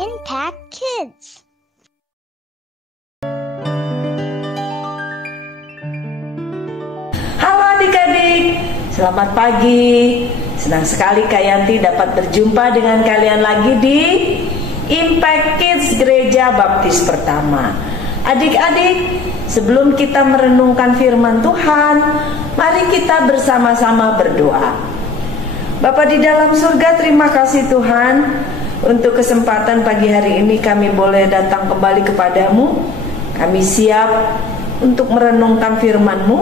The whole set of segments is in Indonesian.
Impact Kids. Halo adik-adik, selamat pagi. Senang sekali Kak Yanti dapat berjumpa dengan kalian lagi di Impact Kids Gereja Baptis Pertama. Adik-adik, sebelum kita merenungkan firman Tuhan, mari kita bersama-sama berdoa. Bapa di dalam surga, terima kasih Tuhan untuk kesempatan pagi hari ini kami boleh datang kembali kepadamu. Kami siap untuk merenungkan firman-Mu.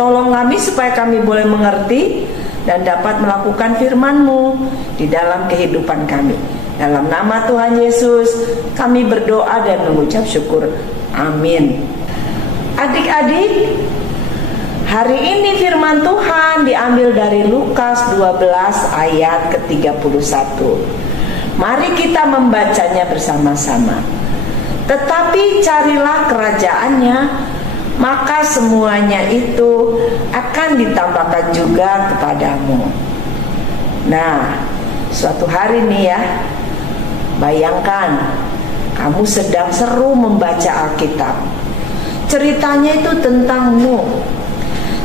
Tolong kami supaya kami boleh mengerti dan dapat melakukan firman-Mu di dalam kehidupan kami. Dalam nama Tuhan Yesus kami berdoa dan mengucap syukur. Amin. Adik-adik, hari ini firman Tuhan diambil dari Lukas 12 ayat ke-31. Mari kita membacanya bersama-sama. Tetapi carilah kerajaannya, maka semuanya itu akan ditambahkan juga kepadamu. Nah, suatu hari nih ya, bayangkan kamu sedang seru membaca Alkitab. Ceritanya itu tentangmu.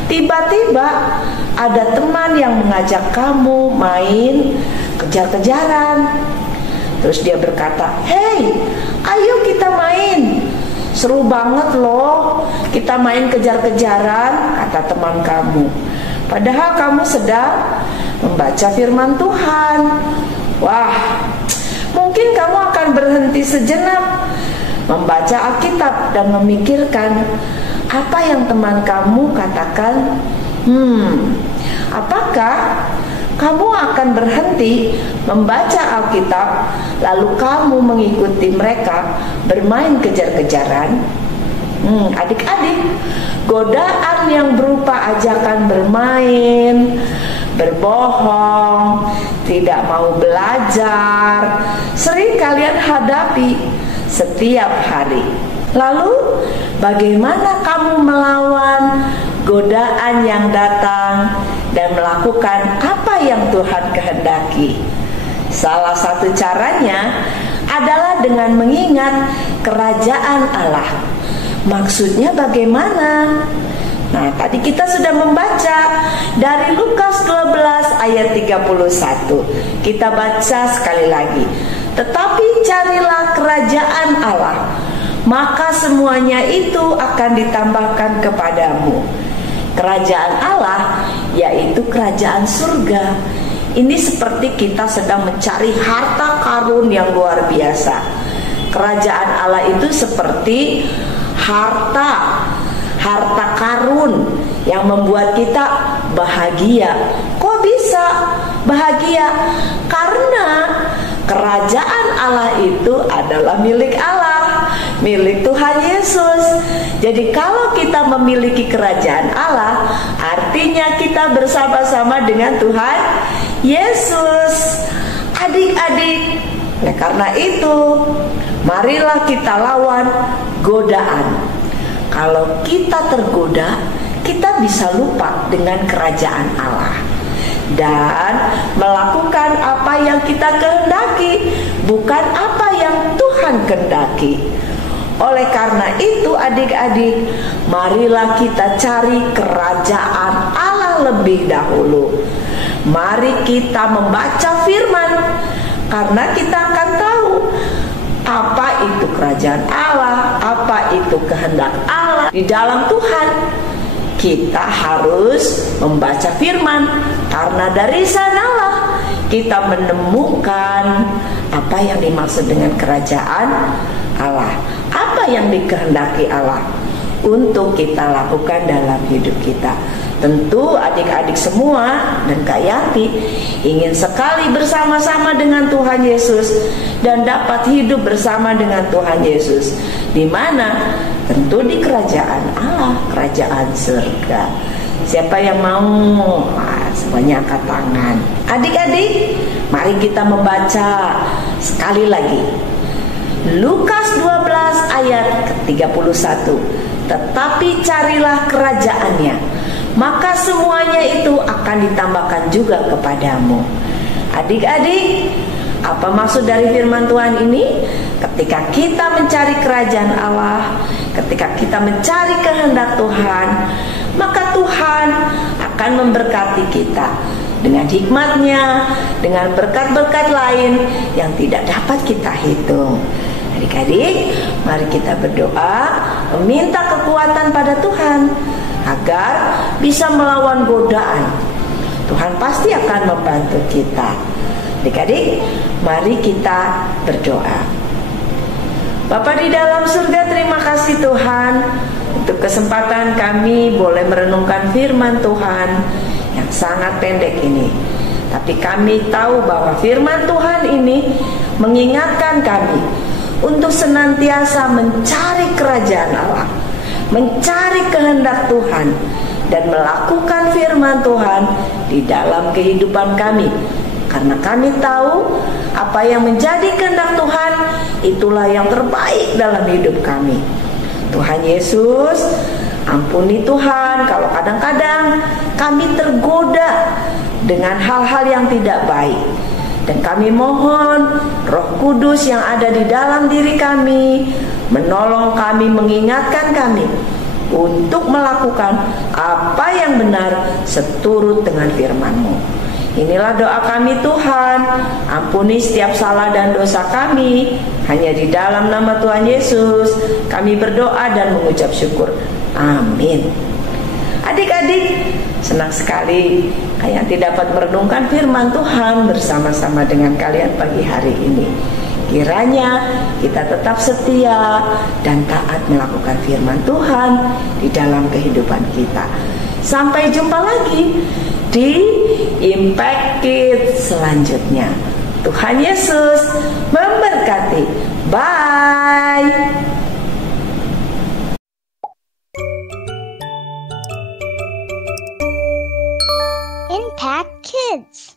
Tiba-tiba ada teman yang mengajak kamu main kejar-kejaran. Terus dia berkata, "Hei, ayo kita main. Seru banget loh, kita main kejar-kejaran," kata teman kamu. Padahal kamu sedang membaca firman Tuhan. Wah, mungkin kamu akan berhenti sejenak membaca Alkitab dan memikirkan apa yang teman kamu katakan. Apakah kamu akan berhenti membaca Alkitab lalu kamu mengikuti mereka bermain kejar-kejaran? Adik-adik, godaan yang berupa ajakan bermain, berbohong, tidak mau belajar sering kalian hadapi setiap hari. Lalu bagaimana kamu melawan godaan yang datang dan melakukan apa yang Tuhan kehendaki? Salah satu caranya adalah dengan mengingat kerajaan Allah. Maksudnya bagaimana? Nah, tadi kita sudah membaca dari Lukas 12 ayat 31. Kita baca sekali lagi. Tetapi carilah kerajaan Allah, maka semuanya itu akan ditambahkan kepadamu. Kerajaan Allah yaitu kerajaan surga. Ini seperti kita sedang mencari harta karun yang luar biasa. Kerajaan Allah itu seperti harta karun yang membuat kita bahagia. Kok bisa bahagia? Karena kerajaan Allah itu adalah milik Allah, milik Tuhan Yesus. Jadi kalau kita memiliki kerajaan Allah, artinya kita bersama-sama dengan Tuhan Yesus. Adik-adik, nah karena itu marilah kita lawan godaan. Kalau kita tergoda, kita bisa lupa dengan kerajaan Allah dan melakukan apa yang kita kehendaki, bukan apa yang Tuhan kehendaki. Oleh karena itu adik-adik, marilah kita cari kerajaan Allah lebih dahulu. Mari kita membaca firman, karena kita akan tahu apa itu kerajaan Allah, apa itu kehendak Allah di dalam Tuhan. Kita harus membaca firman, karena dari sanalah kita menemukan apa yang dimaksud dengan kerajaan Allah, apa yang dikehendaki Allah untuk kita lakukan dalam hidup kita. Tentu adik-adik semua dan Kak Yanti ingin sekali bersama-sama dengan Tuhan Yesus dan dapat hidup bersama dengan Tuhan Yesus. Di mana? Tentu di kerajaan Allah, kerajaan surga. Siapa yang mau? Semuanya angkat tangan. Adik-adik, mari kita membaca sekali lagi. Lukas 12 ayat ke-31. Tetapi carilah kerajaannya, maka semuanya itu akan ditambahkan juga kepadamu. Adik-adik, Apa maksud dari firman Tuhan ini? Ketika kita mencari kerajaan Allah, ketika kita mencari kehendak Tuhan, maka Tuhan akan memberkati kita dengan hikmat-Nya, dengan berkat-berkat lain yang tidak dapat kita hitung. Adik-adik, mari kita berdoa meminta kekuatan pada Tuhan agar bisa melawan godaan. Tuhan pasti akan membantu kita. Adik-adik, mari kita berdoa. Bapa di dalam surga, terima kasih Tuhan untuk kesempatan kami boleh merenungkan firman Tuhan yang sangat pendek ini. Tapi kami tahu bahwa firman Tuhan ini mengingatkan kami untuk senantiasa mencari kerajaan Allah, mencari kehendak Tuhan, dan melakukan firman Tuhan di dalam kehidupan kami. Karena kami tahu apa yang menjadi kehendak Tuhan, itulah yang terbaik dalam hidup kami. Tuhan Yesus, ampuni Tuhan kalau kadang-kadang kami tergoda dengan hal-hal yang tidak baik. Dan kami mohon Roh Kudus yang ada di dalam diri kami menolong kami, mengingatkan kami untuk melakukan apa yang benar seturut dengan firman-Mu. Inilah doa kami Tuhan, ampuni setiap salah dan dosa kami. Hanya di dalam nama Tuhan Yesus kami berdoa dan mengucap syukur. Amin. Adik-adik, senang sekali Kayanti dapat merenungkan firman Tuhan bersama-sama dengan kalian pagi hari ini. Kiranya kita tetap setia dan taat melakukan firman Tuhan di dalam kehidupan kita. Sampai jumpa lagi di Impact Kids selanjutnya. Tuhan Yesus memberkati. Bye. Impact Kids.